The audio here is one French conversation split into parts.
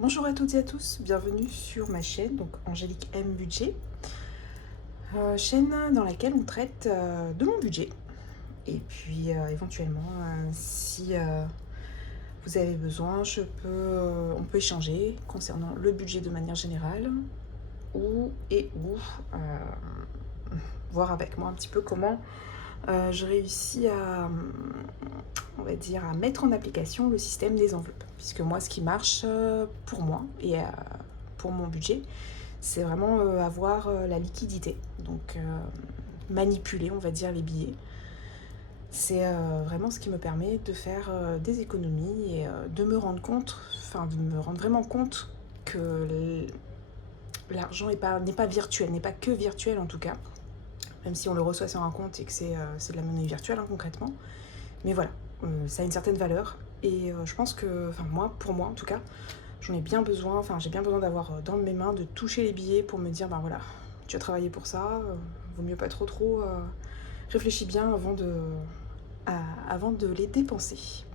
Bonjour à toutes et à tous, bienvenue sur ma chaîne, donc Angélique M Budget, chaîne dans laquelle on traite de mon budget. Et puis éventuellement, si vous avez besoin, on peut échanger concernant le budget de manière générale, ou voir avec moi un petit peu comment je réussis on va dire, à mettre en application le système des enveloppes. Puisque moi, ce qui marche pour moi et pour mon budget, c'est vraiment avoir la liquidité. Donc manipuler, on va dire, les billets. C'est vraiment ce qui me permet de faire des économies et de me rendre compte, enfin de me rendre vraiment compte que l'argent n'est pas virtuel, n'est pas que virtuel en tout cas, même si on le reçoit sur un compte et que c'est de la monnaie virtuelle concrètement. Mais voilà, ça a une certaine valeur et je pense que, enfin moi, pour moi en tout cas, j'en ai bien besoin, enfin j'ai bien besoin d'avoir dans mes mains, de toucher les billets pour me dire, ben voilà, tu as travaillé pour ça, vaut mieux pas trop, réfléchis bien avant de les dépenser.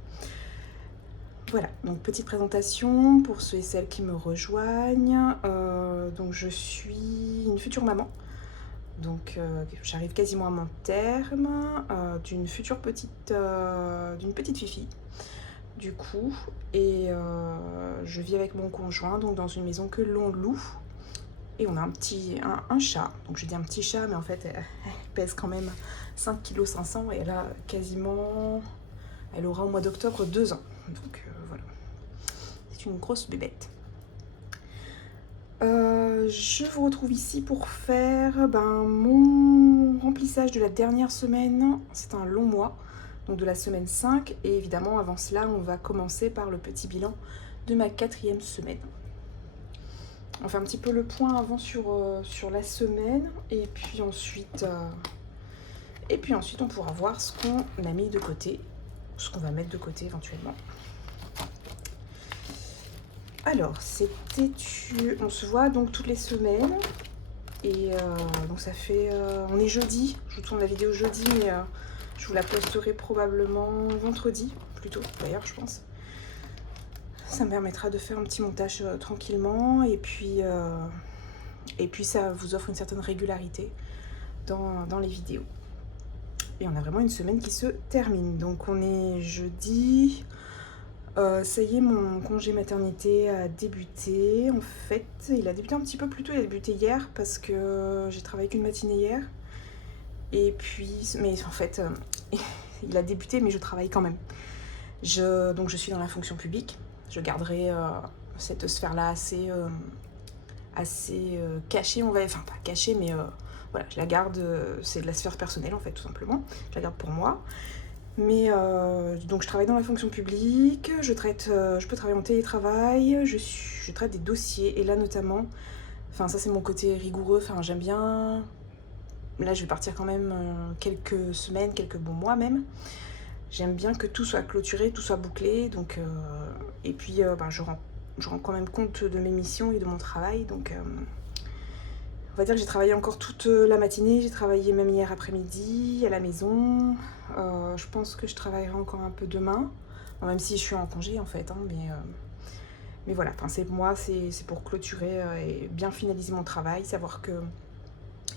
Voilà, donc petite présentation pour ceux et celles qui me rejoignent. Donc je suis une future maman, donc j'arrive quasiment à mon terme d'une d'une petite fifille du coup, et je vis avec mon conjoint donc dans une maison que l'on loue, et on a un chat. Donc je dis un petit chat, mais en fait elle pèse quand même 5,5 kg et elle aura au mois d'octobre 2 ans. Donc voilà, c'est une grosse bébête. Je vous retrouve ici pour faire mon remplissage de la dernière semaine. C'est un long mois, donc de la semaine 5. Et évidemment, avant cela, on va commencer par le petit bilan de ma 4e semaine. On fait un petit peu le point avant sur la semaine. Et puis ensuite, on pourra voir ce qu'on a mis de côté, ce qu'on va mettre de côté éventuellement. Alors, on se voit donc toutes les semaines. Et donc ça fait... on est jeudi, je vous tourne la vidéo jeudi, mais je vous la posterai probablement vendredi, plutôt d'ailleurs je pense. Ça me permettra de faire un petit montage tranquillement, et puis ça vous offre une certaine régularité dans les vidéos. Et on a vraiment une semaine qui se termine. Donc on est jeudi... ça y est, mon congé maternité a débuté. En fait, il a débuté un petit peu plus tôt, il a débuté hier parce que j'ai travaillé qu'une matinée hier. Et puis, mais en fait, il a débuté, mais je travaille quand même. Donc je suis dans la fonction publique. Je garderai cette sphère-là assez cachée, enfin pas cachée, mais voilà, je la garde, c'est de la sphère personnelle en fait, tout simplement. Je la garde pour moi. Mais donc je travaille dans la fonction publique, je peux travailler en télétravail, je traite des dossiers, et là notamment, enfin ça c'est mon côté rigoureux, enfin j'aime bien, là je vais partir quand même quelques semaines, quelques bons mois même, j'aime bien que tout soit clôturé, tout soit bouclé, donc et puis je rends quand même compte de mes missions et de mon travail, donc on va dire que j'ai travaillé encore toute la matinée, j'ai travaillé même hier après-midi à la maison. Je pense que je travaillerai encore un peu demain, même si je suis en congé en fait, mais voilà, enfin, c'est pour clôturer et bien finaliser mon travail, savoir que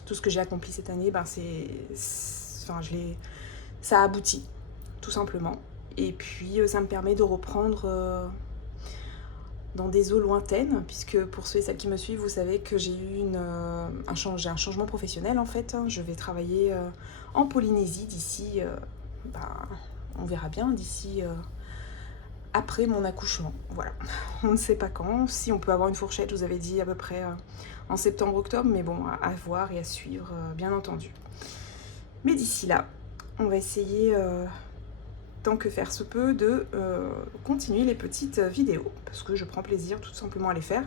tout ce que j'ai accompli cette année, ça a abouti, tout simplement. Et puis ça me permet de reprendre dans des eaux lointaines, puisque pour ceux et celles qui me suivent, vous savez que j'ai eu un changement professionnel en fait. Je vais travailler en Polynésie d'ici, on verra bien, d'ici après mon accouchement. Voilà, on ne sait pas quand. Si on peut avoir une fourchette, je vous avais dit à peu près en septembre-octobre, mais bon, à voir et à suivre, bien entendu. Mais d'ici là, on va essayer tant que faire se peut, de continuer les petites vidéos, parce que je prends plaisir tout simplement à les faire.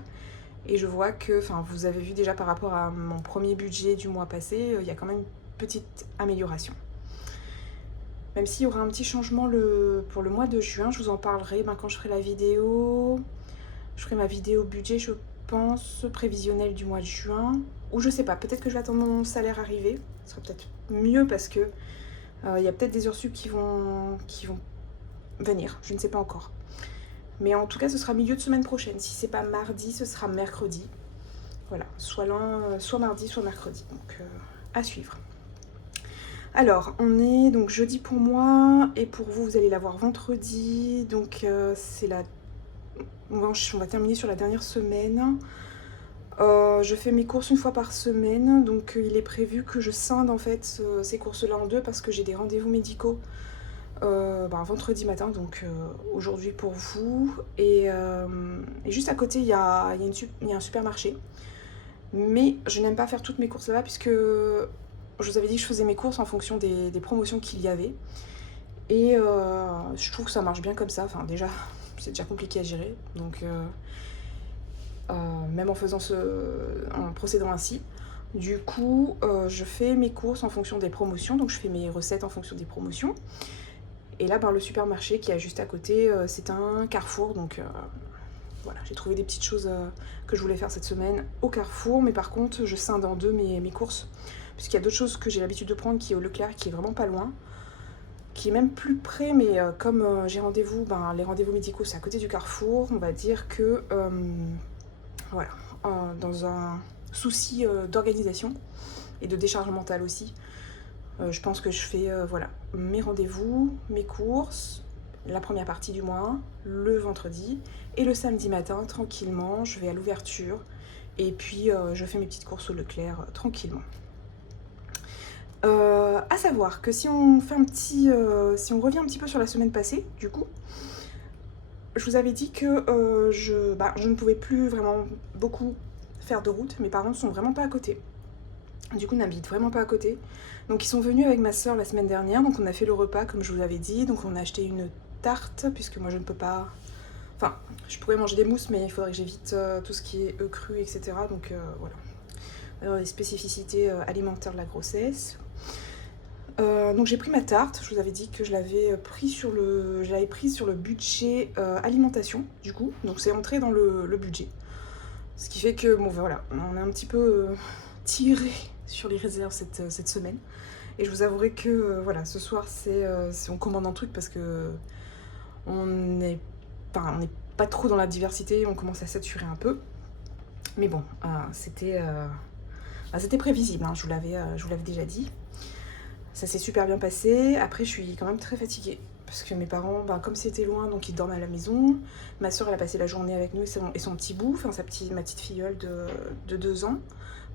Et je vois que, enfin, vous avez vu déjà par rapport à mon premier budget du mois passé, il y a quand même une petite amélioration. Même s'il y aura un petit changement pour le mois de juin, je vous en parlerai quand je ferai la vidéo. Je ferai ma vidéo budget, je pense, prévisionnelle du mois de juin. Ou je sais pas, peut-être que je vais attendre mon salaire arriver. Ce sera peut-être mieux parce que il y a peut-être des heures sup qui vont venir, je ne sais pas encore. Mais en tout cas, ce sera milieu de semaine prochaine. Si c'est pas mardi, ce sera mercredi. Voilà, soit l'un, soit mardi, soit mercredi. Donc, à suivre. Alors, on est donc jeudi pour moi, et pour vous, vous allez l'avoir vendredi. Donc, c'est la... on va terminer sur la dernière semaine. Je fais mes courses une fois par semaine, donc il est prévu que je scinde en fait ces courses-là en deux parce que j'ai des rendez-vous médicaux vendredi matin, donc aujourd'hui pour vous. Et juste à côté, il y a un supermarché. Mais je n'aime pas faire toutes mes courses là-bas puisque je vous avais dit que je faisais mes courses en fonction des promotions qu'il y avait. Et je trouve que ça marche bien comme ça. Enfin, déjà, c'est déjà compliqué à gérer. Donc, même en procédant ainsi. Du coup, je fais mes courses en fonction des promotions. Donc, je fais mes recettes en fonction des promotions. Et là, le supermarché qui est juste à côté, c'est un Carrefour. Donc, voilà, j'ai trouvé des petites choses que je voulais faire cette semaine au Carrefour. Mais par contre, je scinde en deux mes courses. Puisqu'il y a d'autres choses que j'ai l'habitude de prendre qui est au Leclerc, qui est vraiment pas loin. Qui est même plus près, mais comme j'ai rendez-vous, les rendez-vous médicaux, c'est à côté du Carrefour. On va dire que, voilà, dans un souci d'organisation et de décharge mentale aussi, je pense que je fais voilà, mes rendez-vous, mes courses, la première partie du mois, le vendredi, et le samedi matin, tranquillement, je vais à l'ouverture, et puis je fais mes petites courses au Leclerc tranquillement. À savoir que si on revient un petit peu sur la semaine passée, du coup, je vous avais dit que je ne pouvais plus vraiment beaucoup faire de route. Mes parents ne sont vraiment pas à côté. Du coup, n'habitent vraiment pas à côté. Donc, ils sont venus avec ma soeur la semaine dernière. Donc, on a fait le repas comme je vous l'avais dit. Donc, on a acheté une tarte, puisque moi, je ne peux pas... Enfin, je pourrais manger des mousses, mais il faudrait que j'évite tout ce qui est œufs crus, etc. Donc, voilà. Les spécificités alimentaires de la grossesse. Donc j'ai pris ma tarte, je vous avais dit que je l'avais prise sur le budget alimentation du coup, donc c'est entré dans le budget. Ce qui fait que bon voilà, on est un petit peu tiré sur les réserves cette semaine. Et je vous avouerai que voilà, ce soir on commande un truc parce que on n'est pas trop dans la diversité, on commence à saturer un peu. Mais bon, c'était prévisible, hein, je vous l'avais déjà dit. Ça s'est super bien passé. Après, je suis quand même très fatiguée. Parce que mes parents, comme c'était loin, donc ils dorment à la maison. Ma soeur, elle a passé la journée avec nous et son petit bout, enfin ma petite filleule de 2 ans.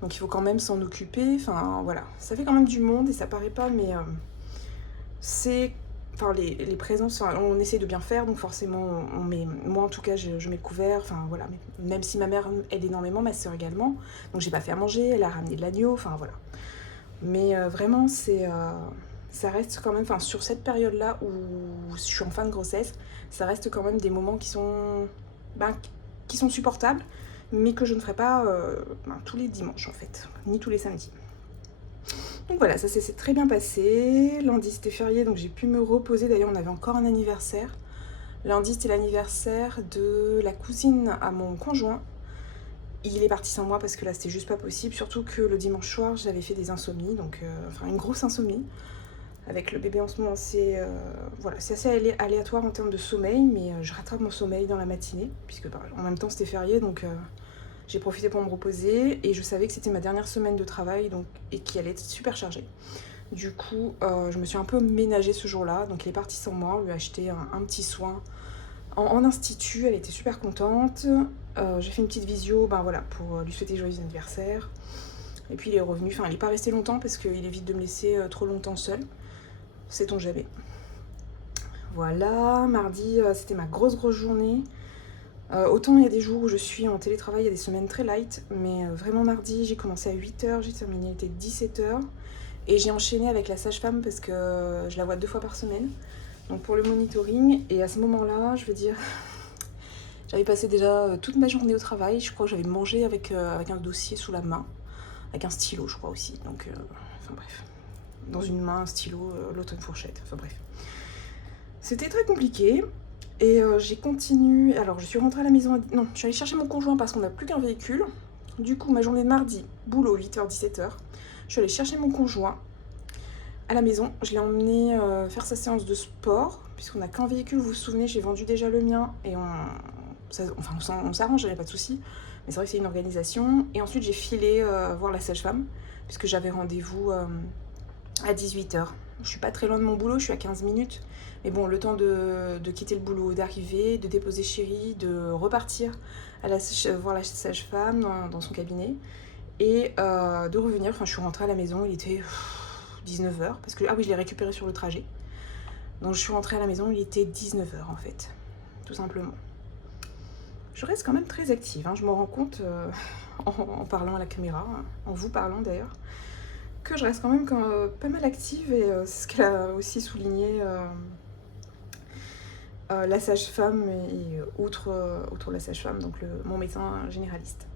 Donc il faut quand même s'en occuper. Enfin voilà, ça fait quand même du monde et ça paraît pas, mais c'est... Enfin les présences, on essaie de bien faire, donc forcément, moi en tout cas, je mets le couvert. Enfin voilà, même si ma mère aide énormément, ma soeur également. Donc j'ai pas fait à manger, elle a ramené de l'agneau, enfin voilà. Mais vraiment, ça reste quand même, sur cette période-là où je suis en fin de grossesse, ça reste quand même des moments qui sont supportables, mais que je ne ferai pas tous les dimanches en fait, ni tous les samedis. Donc voilà, ça s'est très bien passé. Lundi c'était férié, donc j'ai pu me reposer. D'ailleurs, on avait encore un anniversaire. Lundi c'était l'anniversaire de la cousine à mon conjoint. Il est parti sans moi parce que là c'était juste pas possible, surtout que le dimanche soir j'avais fait des insomnies, donc une grosse insomnie. Avec le bébé en ce moment, c'est assez aléatoire en termes de sommeil, mais je rattrape mon sommeil dans la matinée, puisque en même temps c'était férié, donc j'ai profité pour me reposer, et je savais que c'était ma dernière semaine de travail et qui allait être super chargée. Du coup, je me suis un peu ménagée ce jour-là, donc il est parti sans moi, on lui a acheté un petit soin en institut, elle était super contente. J'ai fait une petite visio pour lui souhaiter joyeux anniversaire. Et puis il est revenu, il n'est pas resté longtemps parce qu'il évite de me laisser trop longtemps seule. Sait-on jamais. Voilà, mardi c'était ma grosse journée. Autant il y a des jours où je suis en télétravail, il y a des semaines très light, mais vraiment mardi j'ai commencé à 8h, j'ai terminé, il était 17h. Et j'ai enchaîné avec la sage-femme parce que je la vois 2 fois par semaine. Donc pour le monitoring, et à ce moment-là, je veux dire, j'avais passé déjà toute ma journée au travail. Je crois que j'avais mangé avec un dossier sous la main, avec un stylo, je crois aussi. Donc, bref, dans une main, un stylo, l'autre une fourchette. Enfin bref, c'était très compliqué. Et j'ai continué. Alors, je suis rentrée à la maison. Non, je suis allée chercher mon conjoint parce qu'on n'a plus qu'un véhicule. Du coup, ma journée de mardi, boulot 8h-17h. Je suis allée chercher mon conjoint à la maison. Je l'ai emmené faire sa séance de sport, puisqu'on n'a qu'un véhicule, vous vous souvenez, j'ai vendu déjà le mien, et on s'arrange, il n'y a pas de souci. Mais c'est vrai que c'est une organisation. Et ensuite, j'ai filé voir la sage-femme, puisque j'avais rendez-vous à 18h. Je suis pas très loin de mon boulot, je suis à 15 minutes. Mais bon, le temps de quitter le boulot, d'arriver, de déposer chérie, de repartir voir la sage-femme dans son cabinet. Et de revenir, enfin je suis rentrée à la maison, il était 19h, parce que, ah oui, je l'ai récupéré sur le trajet. Donc je suis rentrée à la maison, il était 19h en fait, tout simplement. Je reste quand même très active, hein. Je me rends compte en parlant à la caméra, en vous parlant d'ailleurs, que je reste quand même pas mal active, et c'est ce qu'elle a aussi souligné la sage-femme, et outre la sage-femme, donc mon médecin généraliste.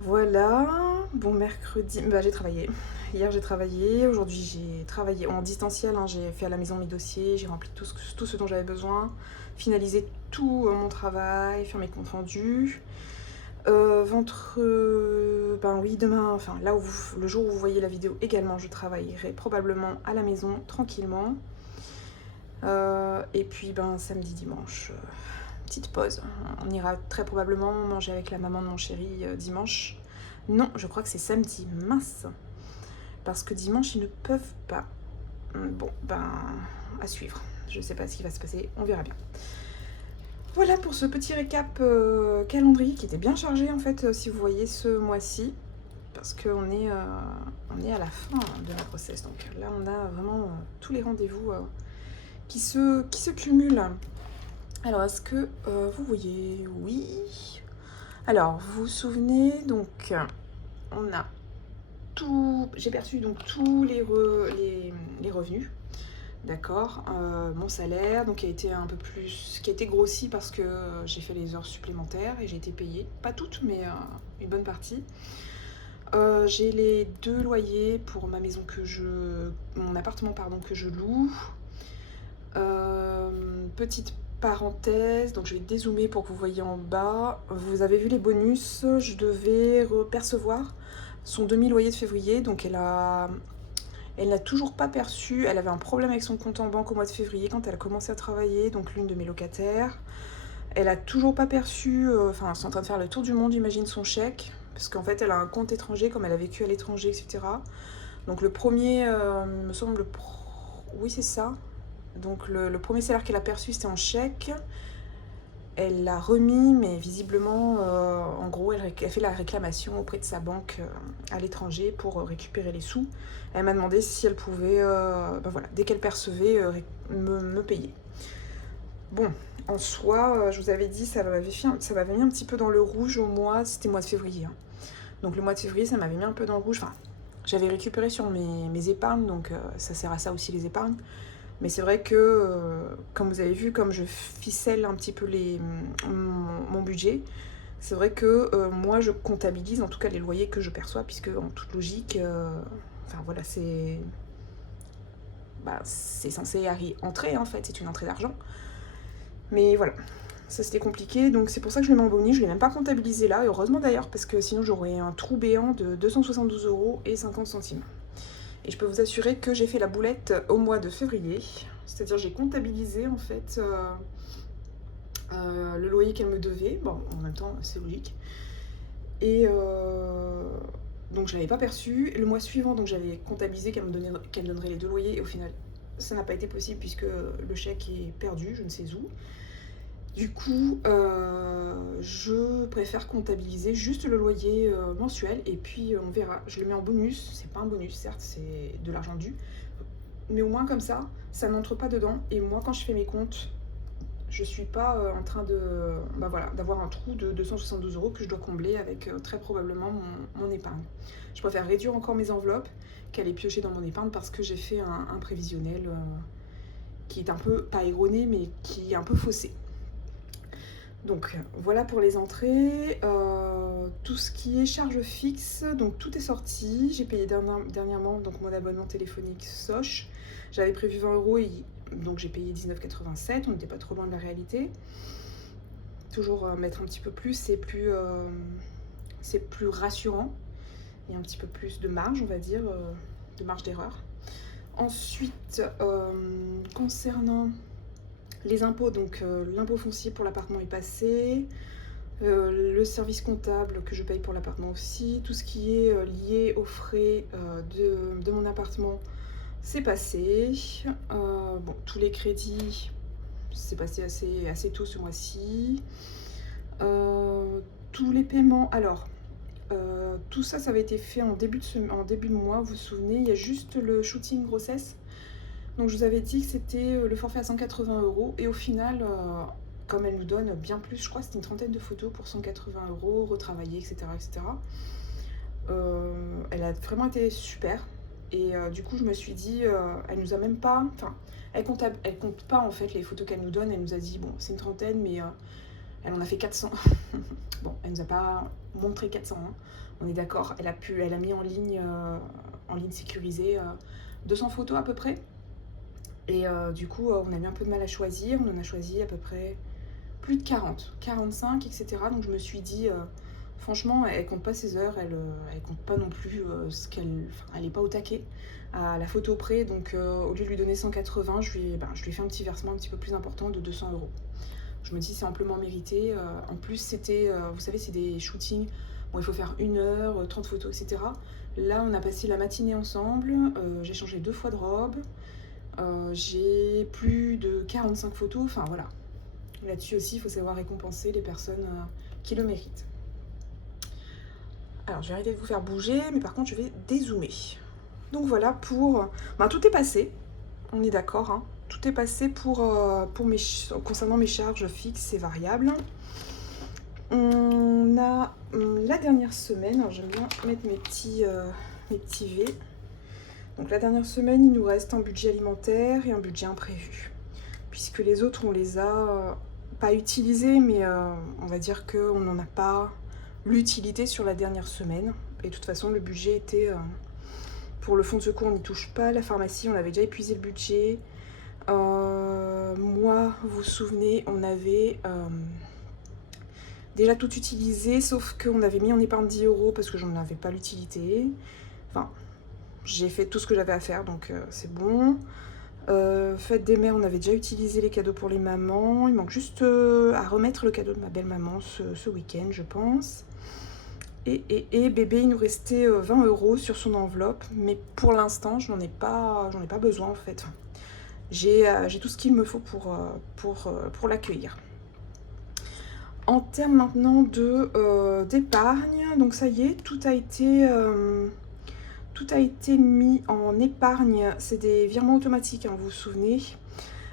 Voilà, bon mercredi, j'ai travaillé. Hier j'ai travaillé, aujourd'hui j'ai travaillé en distanciel, hein. J'ai fait à la maison mes dossiers, j'ai rempli tout ce dont j'avais besoin, finalisé tout mon travail, fait mes comptes rendus. Oui, demain, enfin là où le jour où vous voyez la vidéo également, je travaillerai probablement à la maison tranquillement. Et puis samedi, dimanche, petite pause. On ira très probablement manger avec la maman de mon chéri dimanche. Non, je crois que c'est samedi, mince. Parce que dimanche, ils ne peuvent pas. Bon, à suivre. Je ne sais pas ce qui va se passer, on verra bien. Voilà pour ce petit récap calendrier qui était bien chargé en fait, si vous voyez ce mois-ci. Parce qu'on est à la fin de la grossesse. Donc là, on a vraiment tous les rendez-vous qui se cumulent. Alors, est-ce que vous voyez? Oui. Alors, vous vous souvenez, donc, on a tout... J'ai perçu donc tous les revenus, d'accord, mon salaire, donc qui a été grossi parce que j'ai fait les heures supplémentaires et j'ai été payée, pas toutes, mais une bonne partie. J'ai les 2 loyers pour ma maison mon appartement pardon, que je loue. Petite parenthèse, donc je vais dézoomer pour que vous voyez en bas. Vous avez vu les bonus, je devais percevoir son demi-loyer de février, donc elle n'a toujours pas perçu. Elle avait un problème avec son compte en banque au mois de février quand elle a commencé à travailler, donc l'une de mes locataires. Elle a toujours pas perçu, c'est en train de faire le tour du monde, j'imagine, son chèque, parce qu'en fait elle a un compte étranger, comme elle a vécu à l'étranger, etc. Donc le premier, me semble, oui c'est ça. Donc le premier salaire qu'elle a perçu, c'était en chèque. Elle l'a remis, mais visiblement, en gros, elle fait la réclamation auprès de sa banque à l'étranger pour récupérer les sous. Elle m'a demandé si elle pouvait, dès qu'elle percevait, me payer. Bon, en soi, je vous avais dit, ça m'avait mis un petit peu dans le rouge c'était mois de février. Hein. Donc le mois de février, ça m'avait mis un peu dans le rouge. Enfin, j'avais récupéré sur mes épargnes, donc ça sert à ça aussi les épargnes. Mais c'est vrai que, comme vous avez vu, comme je ficelle un petit peu mon budget, c'est vrai que moi je comptabilise en tout cas les loyers que je perçois, puisque en toute logique, c'est censé entrer en fait, c'est une entrée d'argent. Mais voilà, ça c'était compliqué, donc c'est pour ça que je le mets en bonus, je ne l'ai même pas comptabilisé là, et heureusement d'ailleurs, parce que sinon j'aurais un trou béant de 272,50 €. Et je peux vous assurer que j'ai fait la boulette au mois de février. C'est-à-dire j'ai comptabilisé en fait le loyer qu'elle me devait. Bon, en même temps, c'est logique. Et donc je l'avais pas perçu. Le mois suivant, donc j'avais comptabilisé qu'elle donnerait les 2 loyers. Et au final, ça n'a pas été possible puisque le chèque est perdu, je ne sais où. Du coup, je préfère comptabiliser juste le loyer mensuel et puis on verra. Je le mets en bonus, c'est pas un bonus certes, c'est de l'argent dû. Mais au moins comme ça n'entre pas dedans. Et moi quand je fais mes comptes, je suis pas en train d'avoir un trou de 272 € que je dois combler avec très probablement mon épargne. Je préfère réduire encore mes enveloppes qu'aller piocher dans mon épargne parce que j'ai fait un prévisionnel qui est un peu, pas erroné, mais qui est un peu faussé. Donc voilà pour les entrées, tout ce qui est charges fixes, donc tout est sorti. J'ai payé dernièrement donc mon abonnement téléphonique Sosh. J'avais prévu 20 € et donc j'ai payé 19,87 €, on n'était pas trop loin de la réalité. Toujours mettre un petit peu plus, c'est plus rassurant. Il y a un petit peu plus de marge, on va dire, de marge d'erreur. Ensuite, concernant Les impôts, donc l'impôt foncier pour l'appartement est passé. Le service comptable que je paye pour l'appartement aussi. Tout ce qui est lié aux frais de mon appartement, c'est passé. Bon, tous les crédits, c'est passé assez tôt ce mois-ci. Tous les paiements, alors, tout ça, ça avait été fait en début de mois, vous vous souvenez, il y a juste le shooting grossesse. Donc je vous avais dit que c'était le forfait à 180 € et au final, comme elle nous donne bien plus, je crois que c'était une trentaine de photos pour 180 €, retravaillées, etc. etc. Elle a vraiment été super. Et du coup, je me suis dit, elle nous a même pas. Enfin, elle compte pas en fait les photos qu'elle nous donne. Elle nous a dit, bon, c'est une trentaine, mais elle en a fait 400. Bon, elle nous a pas montré 400, hein. On est d'accord. Elle a mis en ligne sécurisée 200 photos à peu près. Et du coup, on a eu un peu de mal à choisir. On en a choisi à peu près plus de 40, 45, etc. Donc je me suis dit, franchement, elle compte pas ses heures, elle compte pas non plus elle est pas au taquet à la photo près. Donc au lieu de lui donner 180, je lui ai fait un petit versement un petit peu plus important de 200 €. Je me dis c'est amplement mérité. En plus, c'était, vous savez, c'est des shootings. Bon, il faut faire 1 heure, 30 photos, etc. Là, on a passé la matinée ensemble. J'ai changé 2 fois de robe. J'ai plus de 45 photos. Enfin, voilà. Là-dessus aussi, il faut savoir récompenser les personnes qui le méritent. Alors, je vais arrêter de vous faire bouger, mais par contre, je vais dézoomer. Donc voilà, tout est passé. On est d'accord, hein. Tout est passé concernant mes charges fixes et variables. On a la dernière semaine, alors j'aime bien mettre mes petits V. Donc la dernière semaine, il nous reste un budget alimentaire et un budget imprévu. Puisque les autres, on les a pas utilisés, mais on va dire qu'on n'en a pas l'utilité sur la dernière semaine. Et de toute façon, le budget était... pour le fonds de secours, on n'y touche pas. La pharmacie, on avait déjà épuisé le budget. Moi, vous vous souvenez, on avait déjà tout utilisé, sauf qu'on avait mis en épargne 10 € parce que j'en avais pas l'utilité. Enfin, j'ai fait tout ce que j'avais à faire, donc c'est bon. Fête des mères, on avait déjà utilisé les cadeaux pour les mamans. Il manque juste à remettre le cadeau de ma belle-maman ce week-end, je pense. Et bébé, il nous restait 20 € sur son enveloppe, mais pour l'instant, j'en ai pas besoin en fait. J'ai tout ce qu'il me faut pour l'accueillir. En termes maintenant d'épargne, donc ça y est, tout a été mis en épargne. C'est des virements automatiques, hein, vous vous souvenez.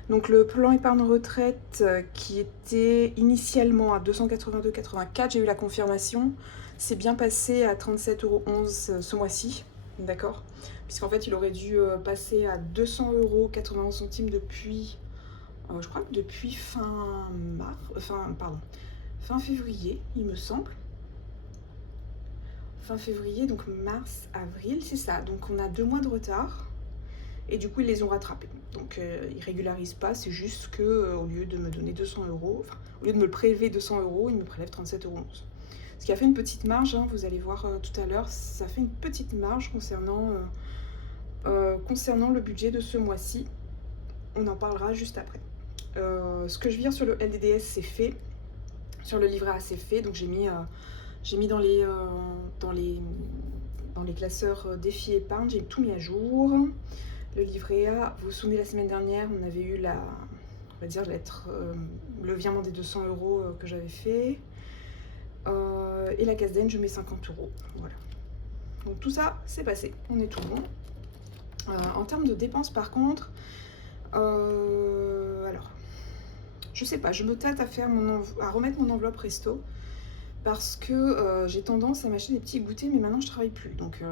Donc le plan épargne retraite qui était initialement à 282,84, j'ai eu la confirmation. C'est bien passé à 37,11 € ce mois-ci, d'accord. Puisqu'en fait, il aurait dû passer à 200,91 € depuis, je crois que depuis fin février, il me semble. Fin février, donc mars, avril, c'est ça. Donc on a 2 mois de retard. Et du coup, ils les ont rattrapés. Donc ils régularisent pas, c'est juste que au lieu de me donner 200 €, enfin, au lieu de me prélever 200 €, ils me prélèvent 37,11 €. Ce qui a fait une petite marge, hein, vous allez voir tout à l'heure, ça fait une petite marge concernant le budget de ce mois-ci. On en parlera juste après. Ce que je vire sur le LDDS, c'est fait. Sur le livret A, c'est fait. Donc j'ai mis dans les classeurs défi épargne, j'ai tout mis à jour. Le livret A, vous vous souvenez, la semaine dernière, on avait eu le virement des 200 € que j'avais fait. Et la CASDEN, je mets 50 €. Voilà. Donc tout ça, c'est passé. On est tout bon. En termes de dépenses, par contre, alors, je sais pas, je me tâte à remettre mon enveloppe resto parce que j'ai tendance à m'acheter des petits goûters, mais maintenant je travaille plus. Donc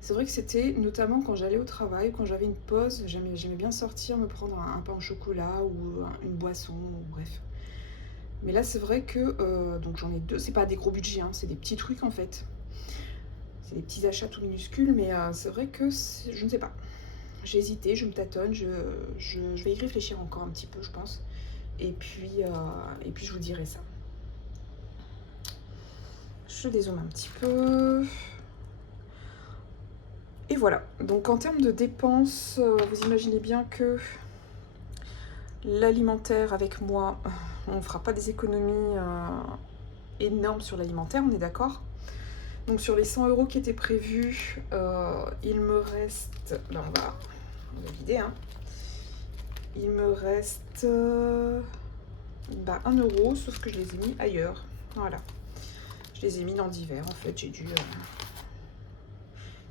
c'est vrai que c'était notamment quand j'allais au travail, quand j'avais une pause, j'aimais bien sortir, me prendre un pain au chocolat ou une boisson, ou bref. Mais là, c'est vrai que donc j'en ai 2, c'est pas des gros budgets, hein, c'est des petits trucs en fait. C'est des petits achats tout minuscules, mais c'est vrai que je ne sais pas. J'ai hésité, je me tâtonne, je vais y réfléchir encore un petit peu, je pense. Et puis je vous dirai ça. Je dézoome un petit peu. Et voilà. Donc en termes de dépenses, vous imaginez bien que L'alimentaire avec moi, on ne fera pas des économies énormes sur l'alimentaire, on est d'accord? Donc sur les 100 € qui étaient prévus, il me reste... Là on va vider, hein. Il me reste 1 euro, sauf que je les ai mis ailleurs. Voilà. Je les ai mis dans divers, en fait, j'ai dû...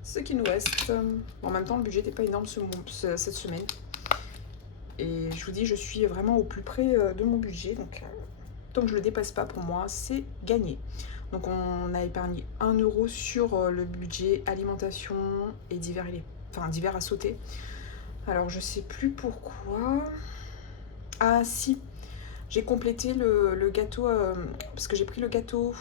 Ce qui nous reste... En même temps, le budget n'est pas énorme cette semaine. Et je vous dis, je suis vraiment au plus près de mon budget, donc tant que je ne le dépasse pas, pour moi, c'est gagné. Donc on a épargné 1 euro sur le budget alimentation et divers, divers à sauter. Alors je sais plus pourquoi. Ah si, j'ai complété le gâteau, parce que j'ai pris le gâteau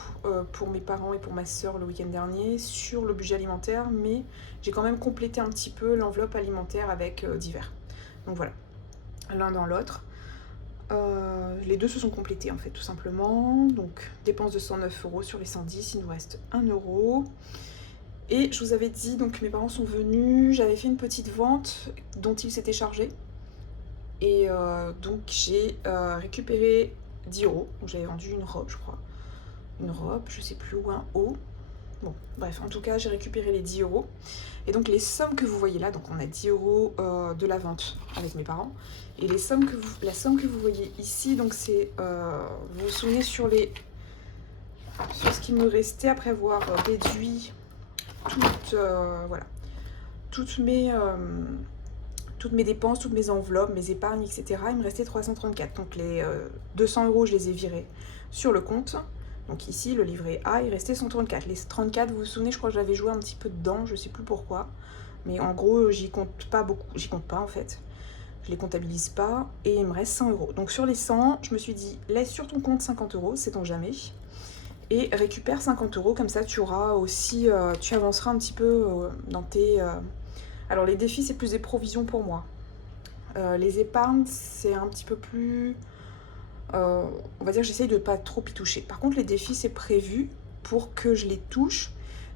pour mes parents et pour ma soeur le week-end dernier sur le budget alimentaire, mais j'ai quand même complété un petit peu l'enveloppe alimentaire avec divers. Donc voilà, l'un dans l'autre. Les deux se sont complétés en fait tout simplement. Donc dépense de 109 € sur les 110, il nous reste 1 euro. Et je vous avais dit, donc mes parents sont venus, j'avais fait une petite vente dont ils s'étaient chargés. Et donc j'ai récupéré 10 €. Donc j'avais vendu une robe, je crois. Une robe, je sais plus, ou un haut. Bon, bref, en tout cas, j'ai récupéré les 10 €. Et donc les sommes que vous voyez là, donc on a 10 € de la vente avec mes parents. Et la somme que vous voyez ici, donc c'est, vous vous souvenez sur ce qui me restait après avoir réduit toutes mes dépenses, toutes mes enveloppes, mes épargnes, etc. Il me restait 334. Donc les 200 € je les ai virés sur le compte. Donc ici, le livret A, il restait 134. Les 34, vous vous souvenez, je crois que j'avais joué un petit peu dedans, je sais plus pourquoi. Mais en gros, j'y compte pas beaucoup. J'y compte pas en fait. Je les comptabilise pas. Et il me reste 100 €. Donc sur les 100, je me suis dit, laisse sur ton compte 50 €, sait-on jamais. Et récupère 50 €, comme ça tu auras aussi, tu avanceras un petit peu dans tes... Alors les défis, c'est plus des provisions pour moi. Les épargnes, c'est un petit peu plus... on va dire que j'essaye de ne pas trop y toucher. Par contre, les défis, c'est prévu pour que je les touche,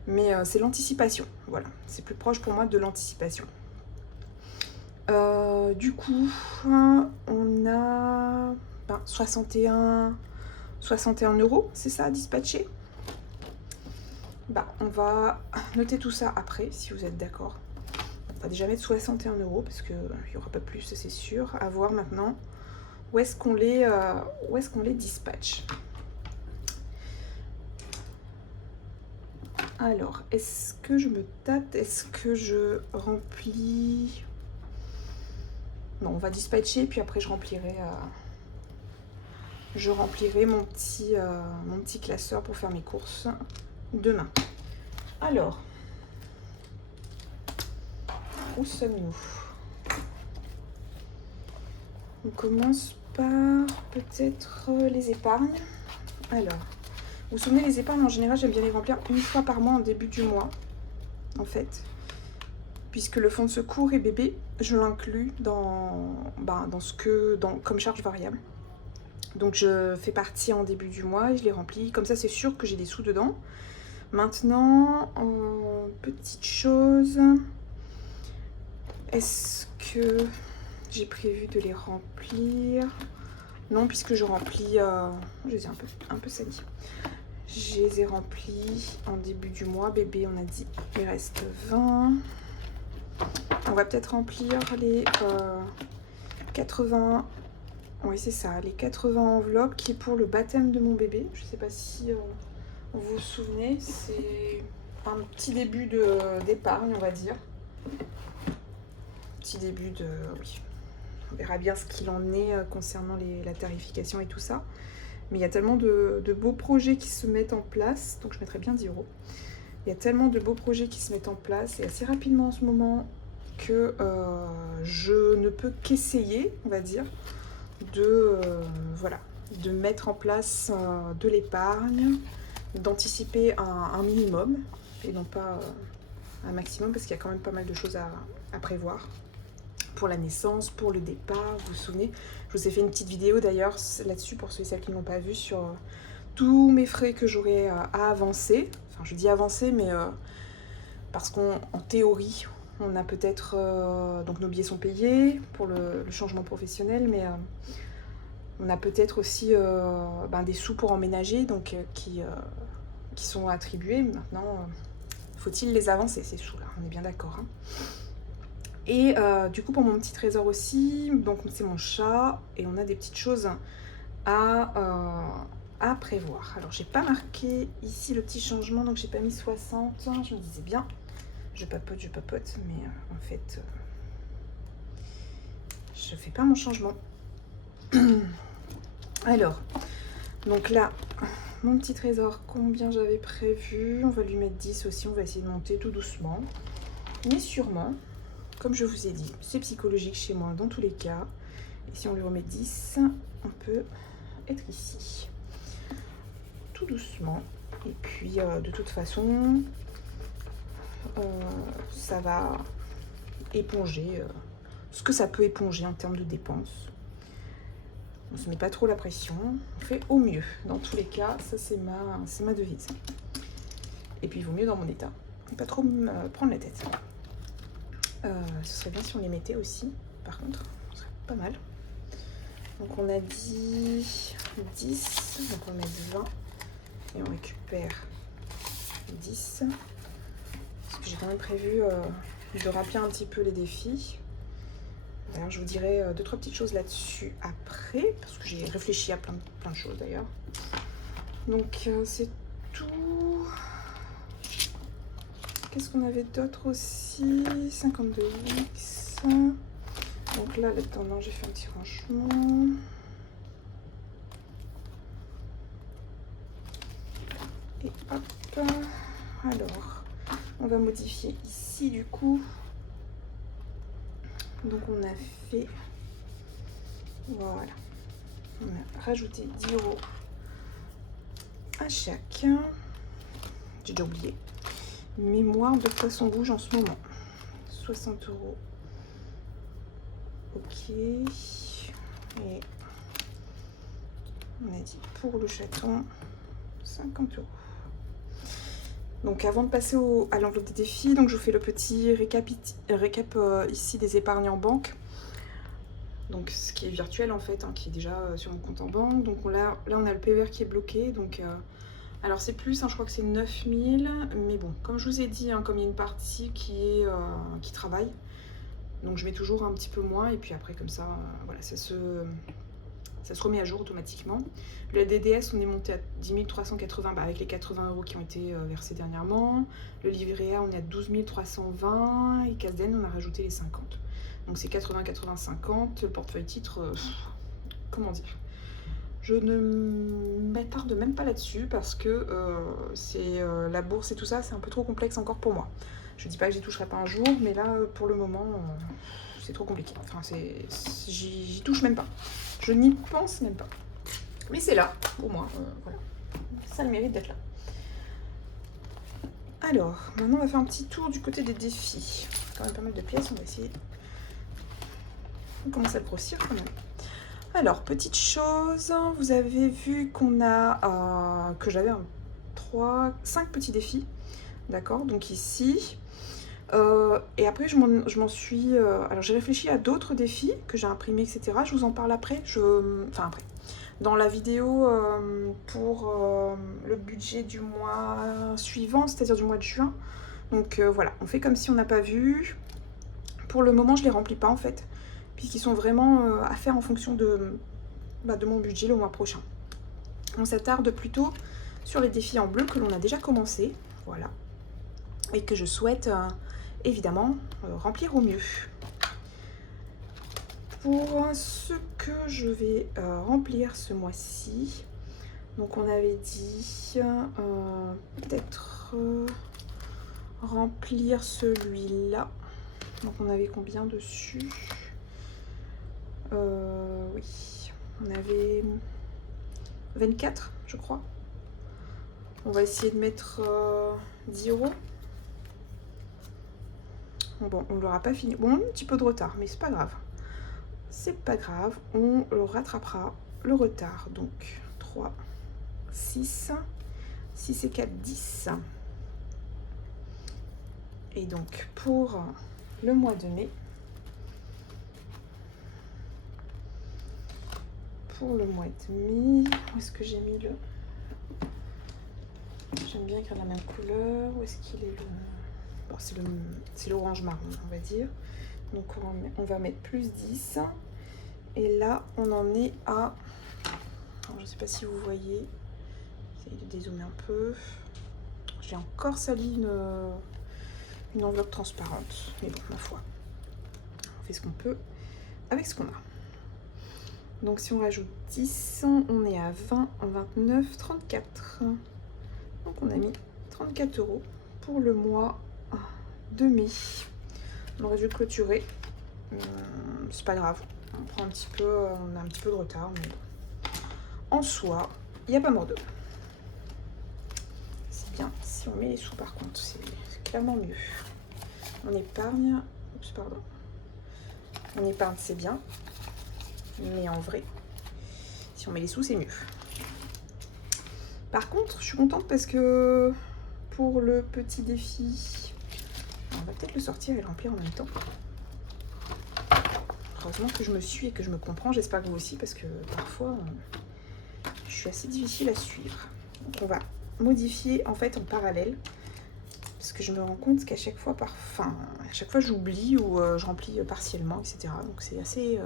mais c'est l'anticipation. Voilà, c'est plus proche pour moi de l'anticipation. Du coup, on a 61 €, c'est ça, à dispatcher. On va noter tout ça après, si vous êtes d'accord. On va déjà mettre 61 € parce qu'il n'y aura pas plus, c'est sûr. À voir maintenant où est-ce qu'on les dispatche. Alors, est-ce que je me tâte? Est-ce que je remplis? Non, on va dispatcher, puis après je remplirai mon petit classeur pour faire mes courses demain. Alors, où sommes-nous? On commence par peut-être les épargnes. Alors, vous vous souvenez, les épargnes, en général, j'aime bien les remplir une fois par mois en début du mois, en fait. Puisque le fonds de secours et bébé, je l'inclus comme charge variable. Donc je fais partie en début du mois et je les remplis. Comme ça, c'est sûr que j'ai des sous dedans. Maintenant, petite chose, est-ce que j'ai prévu de les remplir? Non, puisque je remplis... je les ai un peu salis. Je les ai remplis en début du mois. Bébé, on a dit, il reste 20. On va peut-être remplir les 80... Oui, c'est ça, les 80 enveloppes qui est pour le baptême de mon bébé. Je ne sais pas si vous vous souvenez. C'est un petit début d'épargne, on va dire. Petit début de... Oui. On verra bien ce qu'il en est concernant la tarification et tout ça. Mais il y a tellement de beaux projets qui se mettent en place. Donc je mettrai bien 10 €. Il y a tellement de beaux projets qui se mettent en place et assez rapidement en ce moment que je ne peux qu'essayer, on va dire, de mettre en place de l'épargne, d'anticiper un minimum et non pas un maximum, parce qu'il y a quand même pas mal de choses à prévoir pour la naissance, pour le départ. Vous vous souvenez, je vous ai fait une petite vidéo d'ailleurs là-dessus pour ceux et celles qui ne l'ont pas vu, sur tous mes frais que j'aurais à avancer. Enfin, je dis avancer, mais parce qu'en théorie, On a peut-être... donc nos billets sont payés pour le changement professionnel, mais on a peut-être aussi des sous pour emménager, donc qui sont attribués. Maintenant, faut-il les avancer, ces sous-là? On est bien d'accord, hein. Et du coup, pour mon petit trésor aussi, donc c'est mon chat, et on a des petites choses à prévoir. Alors, j'ai pas marqué ici le petit changement, donc j'ai pas mis 60. Je me disais bien, je papote, mais en fait, je fais pas mon changement. Alors, donc là, mon petit trésor, combien j'avais prévu? On va lui mettre 10 aussi, on va essayer de monter tout doucement, mais sûrement. Comme je vous ai dit, c'est psychologique chez moi dans tous les cas. Et si on lui remet 10, on peut être ici. Tout doucement. Et puis, de toute façon, ça va éponger ce que ça peut éponger en termes de dépenses. On ne se met pas trop la pression. On fait au mieux. Dans tous les cas, ça c'est ma devise. Et puis, il vaut mieux dans mon état. Pas trop me prendre la tête. Ce serait bien si on les mettait aussi, par contre, ce serait pas mal. Donc on a dit 10, donc on va mettre 20 et on récupère 10. Parce que j'ai quand même prévu de remplir un petit peu les défis. D'ailleurs, je vous dirai 2-3 petites choses là-dessus après, parce que j'ai réfléchi à plein de choses d'ailleurs. Donc c'est tout. Qu'est-ce qu'on avait d'autre aussi? 52 X. Donc là, là-dedans, j'ai fait un petit rangement. Et hop. Alors, on va modifier ici du coup. Donc on a fait... Voilà. On a rajouté 10 € à chacun. J'ai déjà oublié. Mémoire de poisson rouge en ce moment. 60 €. Ok. Et on a dit pour le chaton 50 €. Donc avant de passer à l'enveloppe des défis, donc je vous fais le petit récap ici des épargnes en banque. Donc ce qui est virtuel en fait, hein, qui est déjà sur mon compte en banque. Donc là on a le PER qui est bloqué. Donc alors c'est plus, hein, je crois que c'est 9000, mais bon, comme je vous ai dit, hein, comme il y a une partie qui travaille, donc je mets toujours un petit peu moins, et puis après comme ça, voilà, ça se remet à jour automatiquement. Le DDS, on est monté à 10 380 avec les 80 € qui ont été versés dernièrement. Le livret A, on est à 12 320, et Casden, on a rajouté les 50. Donc c'est 80, 80, 50. Le portefeuille titre, comment dire, je ne m'attarde même pas là-dessus parce que c'est la bourse et tout ça, c'est un peu trop complexe encore pour moi. Je dis pas que j'y toucherai pas un jour, mais là, pour le moment, c'est trop compliqué. Enfin, j'y touche même pas. Je n'y pense même pas. Mais c'est là, au moins, voilà. Ça a le mérite d'être là. Alors, maintenant, on va faire un petit tour du côté des défis. Quand même pas mal de pièces, on va essayer. On commence à le grossir quand même. Alors, petite chose, vous avez vu qu'on a que j'avais 5 petits défis, d'accord? Donc ici, et après je m'en suis... alors j'ai réfléchi à d'autres défis que j'ai imprimés, etc. Je vous en parle après, enfin après, dans la vidéo pour le budget du mois suivant, c'est-à-dire du mois de juin. Donc voilà, on fait comme si on n'a pas vu. Pour le moment, je les remplis pas en fait, puisqu'ils sont vraiment à faire en fonction de mon budget le mois prochain. On s'attarde plutôt sur les défis en bleu que l'on a déjà commencé, voilà, et que je souhaite évidemment remplir au mieux. Pour ce que je vais remplir ce mois-ci, donc on avait dit peut-être remplir celui-là. Donc on avait combien dessus? Oui, on avait 24, je crois. On va essayer de mettre 10 €. Bon, on l'aura pas fini. Bon, un petit peu de retard, mais c'est pas grave. C'est pas grave, on le rattrapera, le retard. Donc 3, 6, 6 et 4, 10. Et donc pour le mois de mai. Pour le mois de mai, où est-ce que j'ai mis le... J'aime bien écrire la même couleur. Où est-ce qu'il est le... Bon, c'est l'orange marron, on va dire. Donc on va mettre plus 10. Et là, on en est à... Alors, je ne sais pas si vous voyez. J'essaie de dézoomer un peu. J'ai encore sali une enveloppe transparente. Mais bon, ma foi. On fait ce qu'on peut avec ce qu'on a. Donc si on rajoute 10, on est à 20, 29, 34. Donc on a mis 34 € pour le mois de mai. On aurait dû clôturer. C'est pas grave. On prend un petit peu, on a un petit peu de retard, mais bon. En soi, il n'y a pas mort d'eux. C'est bien si on met les sous par contre, c'est clairement mieux. On épargne, oups, pardon. On épargne, c'est bien. Mais en vrai, si on met les sous, c'est mieux. Par contre, je suis contente parce que pour le petit défi, on va peut-être le sortir et le remplir en même temps. Heureusement que je me suis et que je me comprends. J'espère que vous aussi, parce que parfois, je suis assez difficile à suivre. Donc on va modifier en fait en parallèle. Parce que je me rends compte qu'à chaque fois, à chaque fois j'oublie ou je remplis partiellement, etc. Donc c'est assez...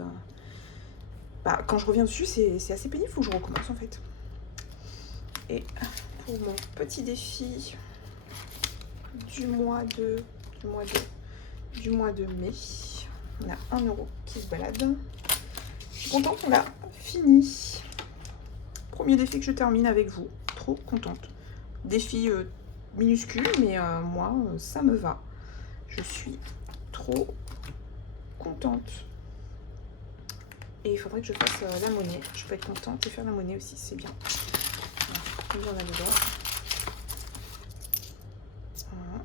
quand je reviens dessus, c'est assez pénible, il faut que je recommence en fait. Et pour mon petit défi du mois de mai, on a 1 € qui se balade. Je suis contente, on l'a fini. Premier défi que je termine avec vous. Trop contente. Défi minuscule, mais moi, ça me va. Je suis trop contente. Et il faudrait que je fasse la monnaie. Je peux être contente et faire la monnaie aussi, c'est bien. Combien on a dedans? Voilà.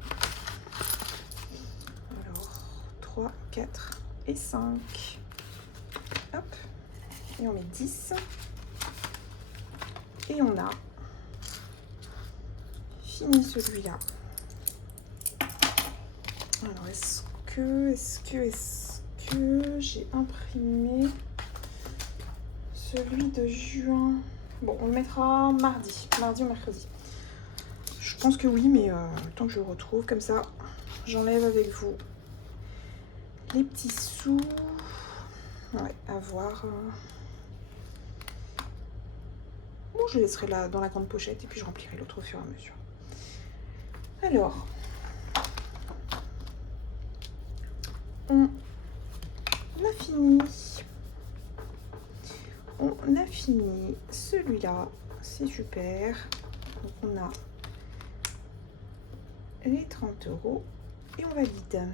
Alors, 3, 4 et 5. Hop. Et on met 10. Et on a fini celui-là. Alors, est-ce que j'ai imprimé celui de juin? Bon, on le mettra mardi ou mercredi. Je pense que oui, mais tant que je le retrouve, comme ça, j'enlève avec vous les petits sous. Ouais, à voir. Bon, je laisserai là dans la grande pochette et puis je remplirai l'autre au fur et à mesure. Alors, on a fini. On a fini celui-là, c'est super. Donc on a les 30 € et on valide.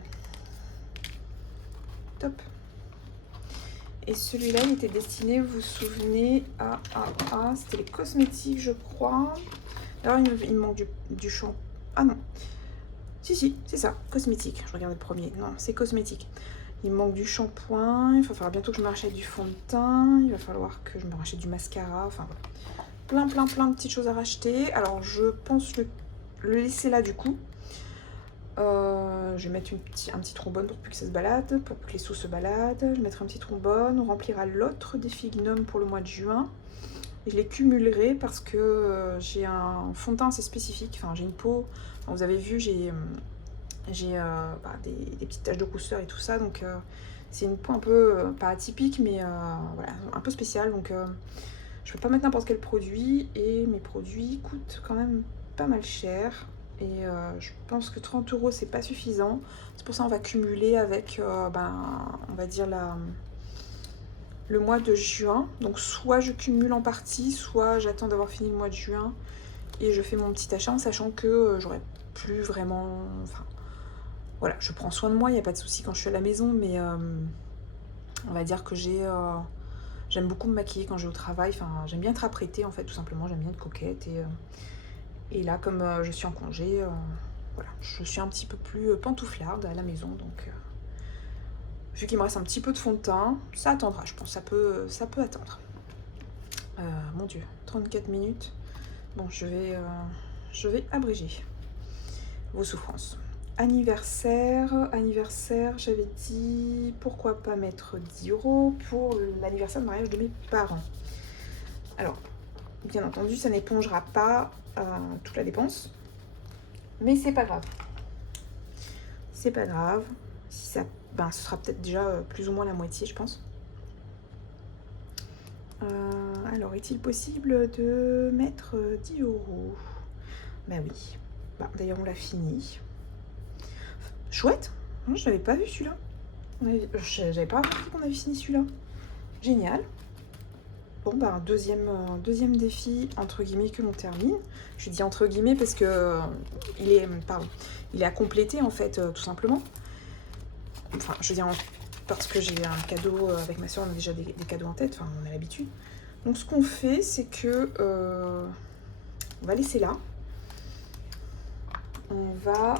Top. Et celui-là, il était destiné, vous vous souvenez, c'était les cosmétiques, je crois. Alors, il me manque du shampoing. Ah non. Si, c'est ça, cosmétique. Je regardais le premier. Non, c'est cosmétique. Il me manque du shampoing. Il va falloir bientôt que je me rachète du fond de teint. Il va falloir que je me rachète du mascara. Enfin, voilà. Plein de petites choses à racheter. Alors, je pense le laisser là, du coup. Je vais mettre un petit trombone pour plus que ça se balade, pour que les sous se baladent. Je mettrai un petit trombone. On remplira l'autre défi Gnome pour le mois de juin. Et je les cumulerai parce que j'ai un fond de teint assez spécifique. Enfin, j'ai une peau. Enfin, vous avez vu, j'ai des petites taches de rousseur et tout ça. Donc, c'est une peau un peu, pas atypique, mais voilà, un peu spéciale. Donc, je peux pas mettre n'importe quel produit. Et mes produits coûtent quand même pas mal cher. Et je pense que 30 € c'est pas suffisant. C'est pour ça qu'on va cumuler avec, on va dire le mois de juin. Donc soit je cumule en partie, soit j'attends d'avoir fini le mois de juin et je fais mon petit achat en sachant que j'aurai plus vraiment... Enfin, voilà, je prends soin de moi, il n'y a pas de souci quand je suis à la maison, mais on va dire que j'aime beaucoup me maquiller quand je vais au travail. Enfin, j'aime bien être apprêtée en fait, tout simplement. J'aime bien être coquette et là, comme je suis en congé, voilà, je suis un petit peu plus pantouflarde à la maison, donc vu qu'il me reste un petit peu de fond de teint, ça attendra, je pense, ça peut attendre. Mon Dieu, 34 minutes. Bon, je vais abréger vos souffrances. anniversaire, j'avais dit pourquoi pas mettre 10 € pour l'anniversaire de mariage de mes parents. Alors, bien entendu, ça n'épongera pas toute la dépense, mais c'est pas grave. C'est pas grave. Si ça, ce sera peut-être déjà plus ou moins la moitié, je pense. Alors, est-il possible de mettre 10 €? Bah oui. D'ailleurs, on l'a fini. Chouette. Je l'avais pas vu celui-là. J'avais pas remarqué qu'on avait fini celui-là. Génial. Bon, deuxième défi, entre guillemets, que l'on termine. Je dis entre guillemets parce que il est à compléter, en fait, tout simplement. Enfin, je veux dire, parce que j'ai un cadeau avec ma soeur, on a déjà des cadeaux en tête, enfin, on a l'habitude. Donc, ce qu'on fait, c'est que on va laisser là. On va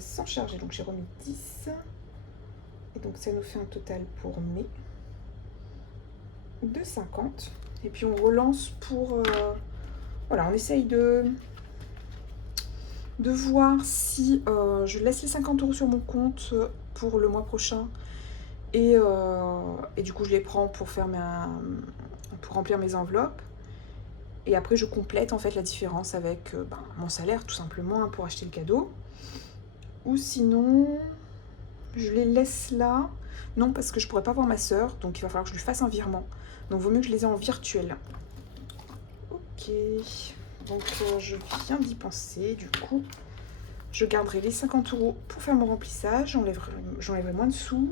s'en charger. Donc, j'ai remis 10. Et donc, ça nous fait un total pour mai de 50. Et puis, on relance pour... voilà, on essaye de voir si je laisse les 50 € sur mon compte pour le mois prochain. Et du coup, je les prends pour pour remplir mes enveloppes. Et après, je complète en fait la différence avec mon salaire, tout simplement, pour acheter le cadeau. Ou sinon, je les laisse là. Non, parce que je pourrais pas voir ma soeur, donc il va falloir que je lui fasse un virement. Donc, il vaut mieux que je les ai en virtuel. Ok. Donc, je viens d'y penser. Du coup, je garderai les 50 € pour faire mon remplissage. J'enlèverai moins de sous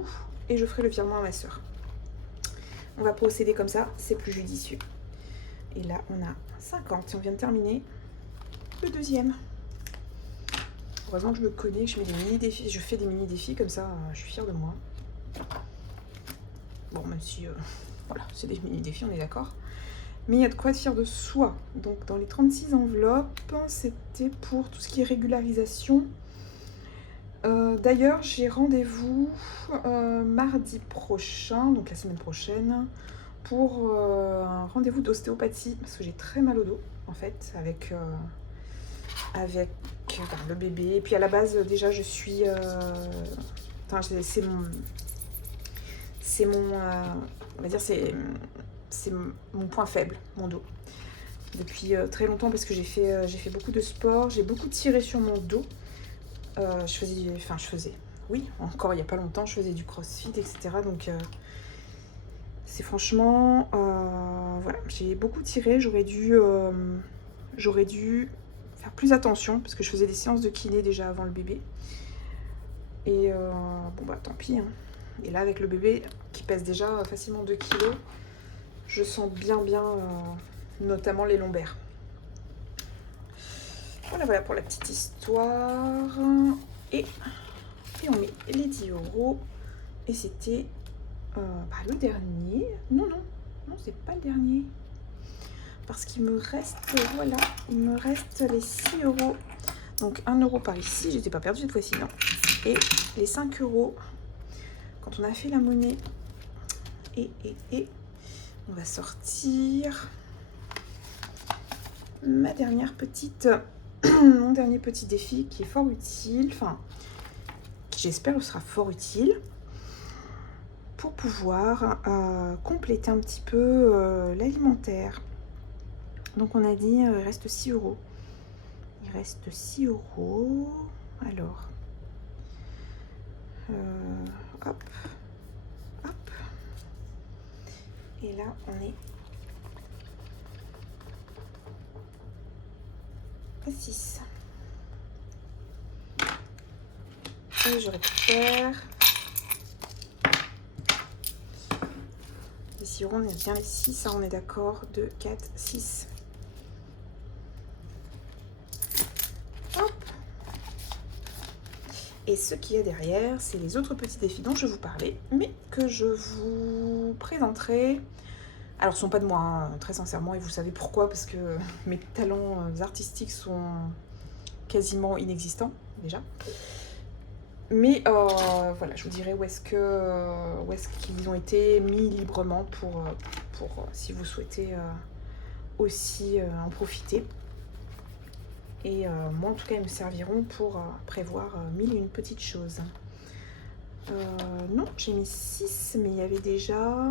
et je ferai le virement à ma soeur. On va procéder comme ça, c'est plus judicieux. Et là, on a 50 et on vient de terminer le deuxième. Heureusement que je me connais, que je fais des mini-défis comme ça, je suis fière de moi. Bon, même si, voilà, c'est des mini-défis, on est d'accord. Mais il y a de quoi être fier de soi. Donc, dans les 36 enveloppes, c'était pour tout ce qui est régularisation. D'ailleurs, j'ai rendez-vous mardi prochain, donc la semaine prochaine, pour un rendez-vous d'ostéopathie, parce que j'ai très mal au dos, en fait, avec le bébé. Et puis à la base, déjà, je suis... c'est mon... on va dire, c'est mon point faible, mon dos. Depuis très longtemps, parce que j'ai fait beaucoup de sport, j'ai beaucoup tiré sur mon dos. Je faisais, oui, encore il n'y a pas longtemps, je faisais du crossfit, etc. Donc, c'est franchement, voilà, j'ai beaucoup tiré. J'aurais dû faire plus attention, parce que je faisais des séances de kiné déjà avant le bébé. Et tant pis, hein. Et là, avec le bébé qui pèse déjà facilement 2 kilos, je sens bien, notamment les lombaires. Voilà pour la petite histoire. Et on met les 10 €. Et c'était le dernier. Non, c'est pas le dernier. Parce qu'il me reste, voilà, il me reste les 6 €. Donc 1 € par ici, j'étais pas perdue cette fois-ci, non. Et les 5 € quand on a fait la monnaie. Et on va sortir mon dernier petit défi qui est fort utile, qui j'espère sera fort utile pour pouvoir compléter un petit peu l'alimentaire. Donc on a dit il reste 6 €. Il reste 6 €. Alors, hop. Et là, on est à 6. Et je récupère les 6 €, on est bien les 6, hein, on est d'accord, 2, 4, 6. Hop. Et ce qu'il y a derrière, c'est les autres petits défis dont je vous parlais, mais que je vous présenterai. Alors, ce ne sont pas de moi, hein, très sincèrement, et vous savez pourquoi, parce que mes talents artistiques sont quasiment inexistants, déjà. Mais voilà, je vous dirai où est-ce qu'ils ont été mis librement pour si vous souhaitez aussi en profiter. Et moi, en tout cas, ils me serviront pour prévoir mille et une petites choses. Non, j'ai mis 6, mais il y avait déjà...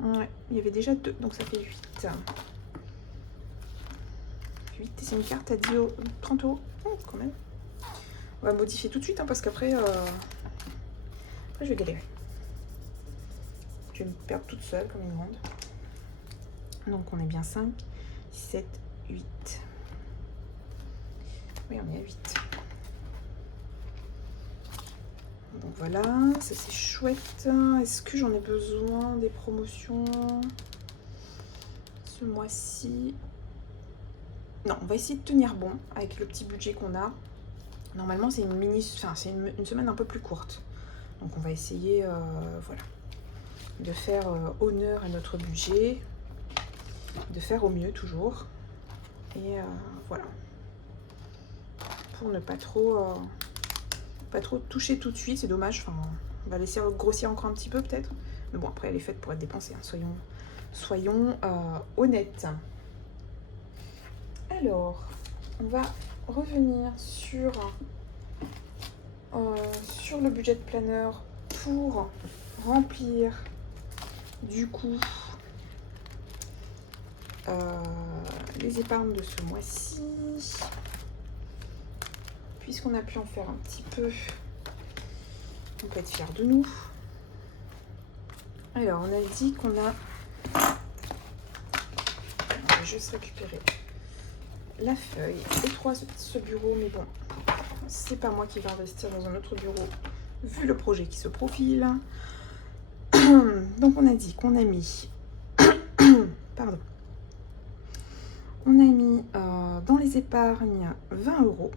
Ouais, il y avait déjà 2, donc ça fait 8. 8, c'est une carte à 10 euros, 30 euros. Oh, quand même. On va modifier tout de suite, hein, parce qu'après, après, je vais galérer. Je vais me perdre toute seule comme une grande. Donc, on est bien 5, 7, 8. Oui, on est à 8. Donc voilà, ça c'est chouette. Est-ce que j'en ai besoin des promotions ce mois-ci? Non, on va essayer de tenir bon avec le petit budget qu'on a. Normalement, c'est c'est une semaine un peu plus courte. Donc on va essayer voilà, de faire honneur à notre budget, de faire au mieux toujours. Et voilà. Pour ne pas trop toucher tout de suite, c'est dommage. Enfin, on va laisser grossir encore un petit peu peut-être. Mais bon, après elle est faite pour être dépensée, hein. Soyons honnêtes. Alors, on va revenir sur le budget planner pour remplir du coup les épargnes de ce mois-ci. Puisqu'on a pu en faire un petit peu, on peut être fiers de nous. Alors, on a dit qu'on a... On va juste récupérer la feuille et ce bureau, mais bon, c'est pas moi qui vais investir dans un autre bureau vu le projet qui se profile. Donc on a dit qu'on a mis pardon, on a mis dans les épargnes 20 euros.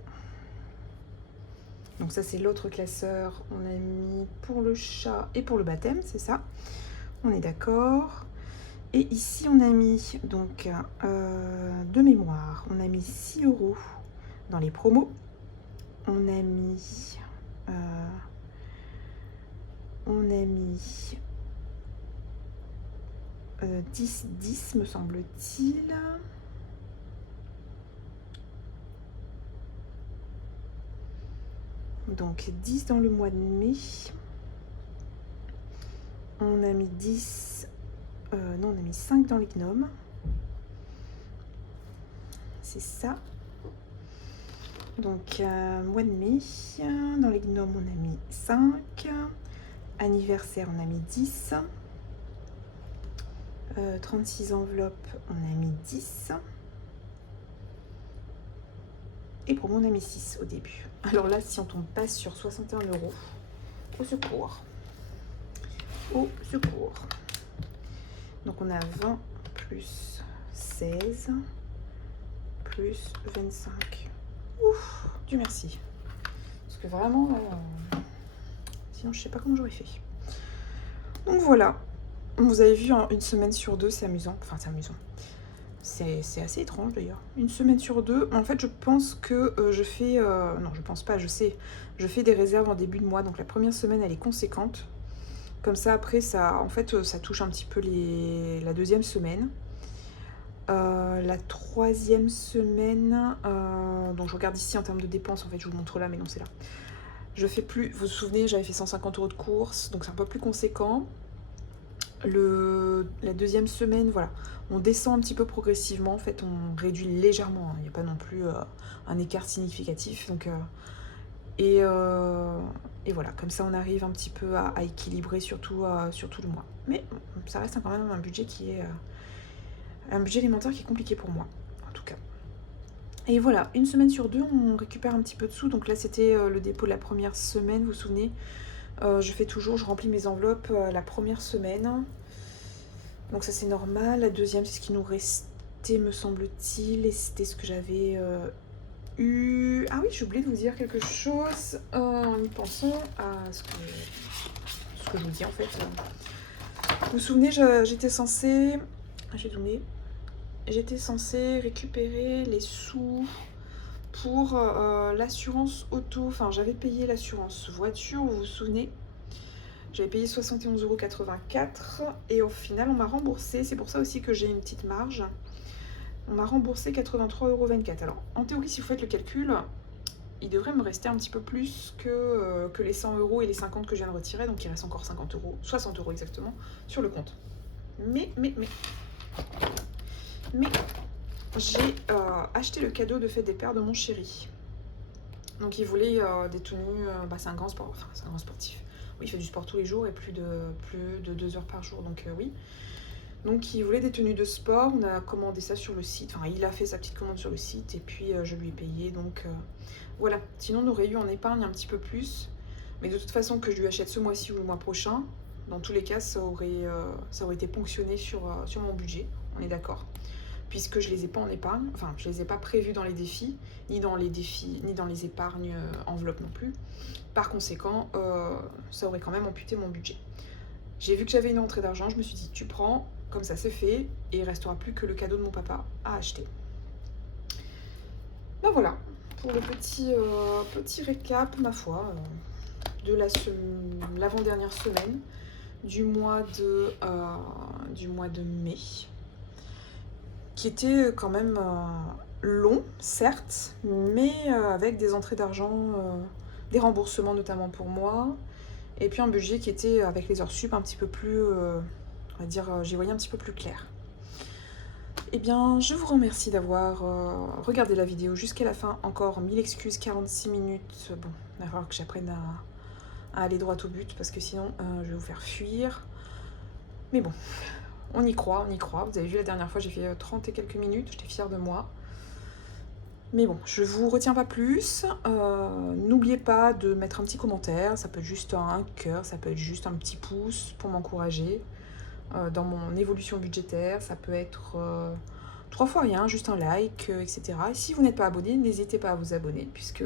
Donc ça c'est l'autre classeur. On a mis pour le chat et pour le baptême, c'est ça, on est d'accord. Et ici, on a mis, donc, de mémoire, on a mis 6 euros dans les promos. On a mis 10, me semble-t-il. Donc, 10 dans le mois de mai. On a mis 10... non, on a mis 5 dans les gnomes. C'est ça. Donc, mois de mai, dans les gnomes, on a mis 5. Anniversaire, on a mis 10. 36 enveloppes, on a mis 10. Et promo, on a mis 6 au début. Alors là, si on tombe pas sur 61 euros, au secours. Au secours. Donc on a 20 plus 16 plus 25. Ouf, Dieu merci. Parce que vraiment, sinon je sais pas comment j'aurais fait. Donc voilà. Vous avez vu, hein, une semaine sur deux, c'est amusant. Enfin, c'est amusant. C'est assez étrange d'ailleurs. Une semaine sur deux. En fait, je pense que je fais... non, je pense pas, je sais. Je fais des réserves en début de mois. Donc la première semaine, elle est conséquente. Comme ça, après, ça touche un petit peu la deuxième semaine. La troisième semaine, donc je regarde ici en termes de dépenses, en fait, je vous montre là, mais non, c'est là. Je fais plus, vous vous souvenez, j'avais fait 150 euros de course, donc c'est un peu plus conséquent. La deuxième semaine, voilà, on descend un petit peu progressivement, en fait, on réduit légèrement, hein. Il n'y a pas non plus un écart significatif, donc... Et voilà, comme ça on arrive un petit peu à équilibrer sur tout le mois. Mais ça reste quand même un budget qui est un budget alimentaire qui est compliqué pour moi, en tout cas. Et voilà, une semaine sur deux, on récupère un petit peu de sous. Donc là, c'était le dépôt de la première semaine, vous vous souvenez. Je remplis mes enveloppes la première semaine. Donc ça, c'est normal. La deuxième, c'est ce qui nous restait, me semble-t-il. Et c'était ce que j'avais... Ah oui, j'ai oublié de vous dire quelque chose en y pensant à ce que je vous dis en fait. Vous vous souvenez, j'étais censée récupérer les sous pour l'assurance auto. Enfin, j'avais payé l'assurance voiture, vous vous souvenez. J'avais payé 71,84 € et au final, on m'a remboursé. C'est pour ça aussi que j'ai une petite marge. on m'a remboursé 83,24 €. Alors, en théorie, si vous faites le calcul, il devrait me rester un petit peu plus que les 100 € et les 50 que je viens de retirer. Donc, il reste encore 50 €, 60 € exactement, sur le compte. Mais j'ai acheté le cadeau de fête des pères de mon chéri. Donc, il voulait des tenues... c'est un grand sport, enfin, c'est un grand sportif. Oui, il fait du sport tous les jours et plus de 2 heures par jour, donc oui. Donc il voulait des tenues de sport, on a commandé ça sur le site, enfin il a fait sa petite commande sur le site et puis je lui ai payé, donc voilà. Sinon on aurait eu en épargne un petit peu plus, mais de toute façon que je lui achète ce mois-ci ou le mois prochain, dans tous les cas ça aurait été ponctionné sur mon budget, on est d'accord. Puisque je les ai pas en épargne, enfin je les ai pas prévus dans les défis, ni dans les épargnes enveloppes non plus. Par conséquent, ça aurait quand même amputé mon budget. J'ai vu que j'avais une entrée d'argent, je me suis dit tu prends, comme ça c'est fait, et il restera plus que le cadeau de mon papa à acheter. Ben voilà, pour le petit récap, ma foi, de l'avant-dernière semaine du mois de mai, qui était quand même long, certes, mais avec des entrées d'argent, des remboursements notamment pour moi, et puis un budget qui était, avec les heures sup, un petit peu plus, on va dire, j'y voyais un petit peu plus clair. Eh bien, je vous remercie d'avoir regardé la vidéo jusqu'à la fin. Encore 1000 excuses, 46 minutes. Bon, il va falloir que j'apprenne à aller droit au but, parce que sinon, je vais vous faire fuir. Mais bon, on y croit, on y croit. Vous avez vu, la dernière fois, j'ai fait 30 et quelques minutes. J'étais fière de moi. Mais bon, je vous retiens pas plus. N'oubliez pas de mettre un petit commentaire. Ça peut être juste un cœur, ça peut être juste un petit pouce pour m'encourager dans mon évolution budgétaire. Ça peut être 3 fois rien, juste un like, etc. Et si vous n'êtes pas abonné, n'hésitez pas à vous abonner, puisque,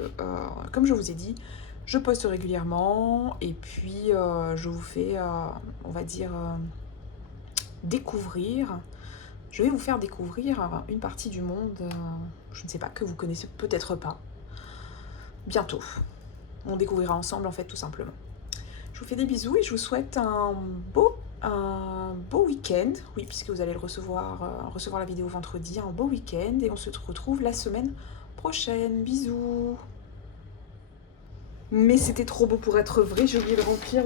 comme je vous ai dit, je poste régulièrement et puis je vous fais, on va dire, découvrir. Je vais vous faire découvrir une partie du monde, je ne sais pas, que vous connaissez peut-être pas. Bientôt. On découvrira ensemble, en fait, tout simplement. Je vous fais des bisous et je vous souhaite un beau week-end. Oui, puisque vous allez recevoir la vidéo vendredi. Un beau week-end et on se retrouve la semaine prochaine. Bisous. Mais c'était trop beau pour être vrai. J'ai oublié de remplir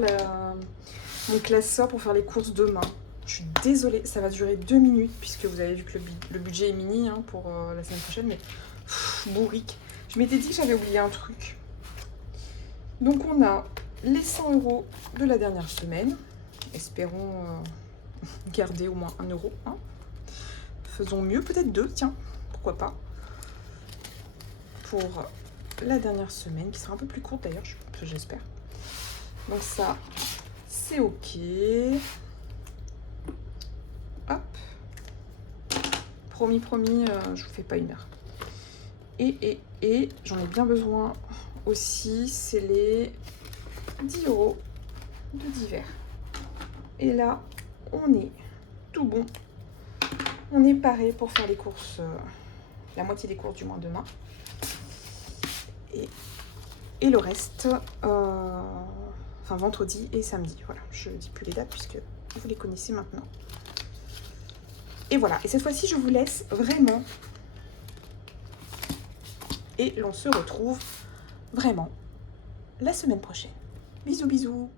mon classeur pour faire les courses demain. Je suis désolée, ça va durer 2 minutes, puisque vous avez vu que le budget est mini pour la semaine prochaine, mais bourrique. Je m'étais dit que j'avais oublié un truc. Donc on a les 100 € de la dernière semaine. Espérons garder au moins 1 €. Hein. Faisons mieux, peut-être 2, tiens, pourquoi pas. Pour la dernière semaine, qui sera un peu plus courte d'ailleurs, j'espère. Donc ça, c'est ok. Hop. Promis, je vous fais pas 1 heure. Et j'en ai bien besoin aussi, c'est les 10 € de divers. Et là, on est tout bon. On est paré pour faire les courses, la moitié des courses du moins demain. Et le reste, enfin vendredi et samedi. Voilà, je ne dis plus les dates puisque vous les connaissez maintenant. Et voilà, et cette fois-ci, je vous laisse vraiment. Et l'on se retrouve vraiment la semaine prochaine. Bisous, bisous.